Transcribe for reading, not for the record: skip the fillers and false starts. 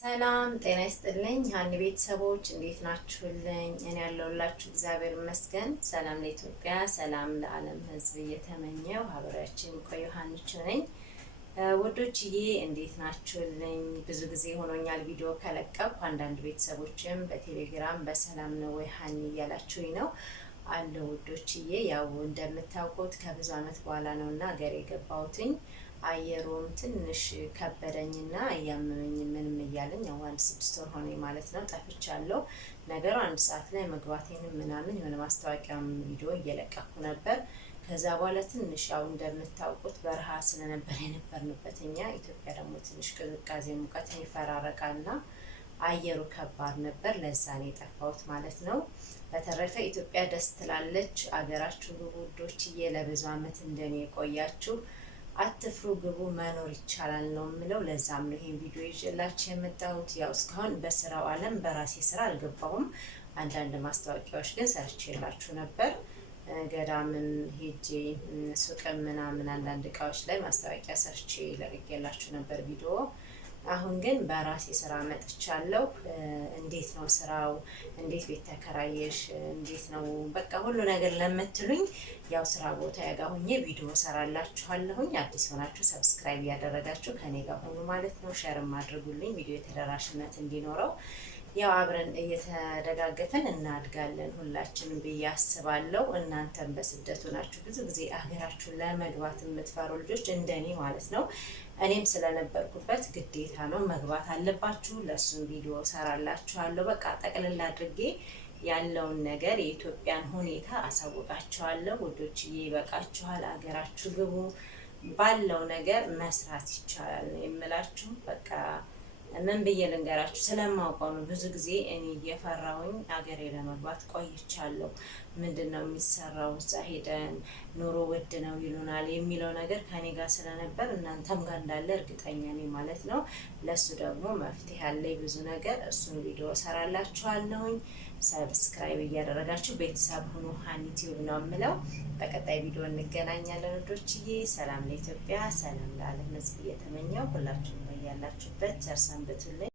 ሰላም ጤና ይስጥልኝ ሀኒ ቤተሰቦች እንዴት ናችሁልኝ? እኔ ያለሁላችሁ እግዚአብሔር ይመስገን። ሰላም ለኢትዮጵያ፣ ሰላም ለዓለም ሕዝብ እየተመኘው አብሬያችን ቆዩ ሀኒቹ ነኝ። ውዶችዬ እንዴት ናችሁልኝ? ብዙ ጊዜ ሆኖኛል ቪዲዮ ከለቀኩ። አንዳንድ ቤተሰቦችም በቴሌግራም በሰላም ነው ወይ ሀኒ እያላችሁኝ ነው አለ። ውዶችዬ ያው እንደምታውቁት ከብዙ ዓመት በኋላ ነውና ሀገር የገባሁትኝ። አየሩም ትንሽ ከበደኝና እያመመኝ ምንም እያለኝ ያው 6 ወር ሆነኝ ማለት ነው ጠፍቻለሁ። ነገሩ 1 ሰዓት ላይ መግባቴንም ምናምን የሆነ ማስታወቂያም ቪዲዮ እየለቀኩ ነበር። ከዛ በኋላ ትንሽ ያው እንደምታውቁት በረሃ ስለነበር የነበርንበት እኛ ኢትዮጵያ ደግሞ ትንሽ ቅዝቃዜ ሙቀት ይፈራረቃልና አየሩ ከባድ ነበር። ለዛ ነው የጠፋሁት ማለት ነው። በተረፈ ኢትዮጵያ ደስ ትላለች። አገራችሁ ውዶችዬ፣ ለብዙ ዓመት እንደኔ የቆያችሁ አትፍሩ፣ ግቡ፣ መኖር ይቻላል ነው የምለው። ለዛም ነው ይሄን ቪዲዮ ይዤላችሁ የመጣሁት። ያው እስካሁን በስራው ዓለም በራሴ ስራ አልገባሁም። አንዳንድ ማስታወቂያዎች ግን ሰርቼላችሁ ነበር። ገዳምም ሄጄ ሱቅም ምናምን አንዳንድ እቃዎች ላይ ማስታወቂያ ሰርቼ ለቅቄላችሁ ነበር ቪዲዮ። አሁን ግን በራሴ ስራ መጥቻለሁ። እንዴት ነው ስራው? እንዴት ቤት ተከራየሽ? እንዴት ነው በቃ ሁሉ ነገር ለምትሉኝ ያው ስራ ቦታ ያጋ ሆኜ ቪዲዮ ሰራላችኋለሁኝ። አዲስ ሆናችሁ ሰብስክራይብ ያደረጋችሁ ከኔ ጋር ሆኑ ማለት ነው። ሼርም አድርጉልኝ ቪዲዮ የተደራሽነት እንዲኖረው። ያው አብረን እየተደጋገፈን እናድጋለን ሁላችንም ብዬ አስባለሁ። እናንተም በስደቱ ናችሁ ብዙ ጊዜ አገራችሁን ለመግባት የምትፈሩ ልጆች እንደኔ ማለት ነው። እኔም ስለነበርኩበት ግዴታ ነው መግባት አለባችሁ። ለሱም ቪዲዮ ሰራላችኋለሁ። በቃ ጠቅልል አድርጌ ያለውን ነገር የኢትዮጵያን ሁኔታ አሳውቃችኋለሁ። ውዶችዬ ይበቃችኋል፣ አገራችሁ ግቡ። ባለው ነገር መስራት ይቻላል ነው የምላችሁ። በቃ ምን ብዬ ልንገራችሁ? ስለማውቀው ነው። ብዙ ጊዜ እኔ እየፈራሁኝ አገሬ ለመግባት ቆይቻለሁ። ምንድነው የሚሰራው እዛ ሄደን ኑሮ ውድ ነው ይሉናል የሚለው ነገር ከኔ ጋር ስለነበር እናንተም ጋር እንዳለ እርግጠኛ ነኝ ማለት ነው። ለሱ ደግሞ መፍትሄ ያለኝ ብዙ ነገር፣ እሱን ቪዲዮ ሰራላችኋለሁኝ። ሰብስክራይብ እያደረጋችሁ ቤተሰብ ሁኑ። ሀኒ ቲዩብ ነው የምለው። በቀጣይ ቪዲዮ እንገናኛለን ወዶችዬ። ሰላም ለኢትዮጵያ፣ ሰላም ለዓለም ሕዝብ እየተመኘው ሁላችሁም ያላችሁበት ቸር ሰንብቱልኝ።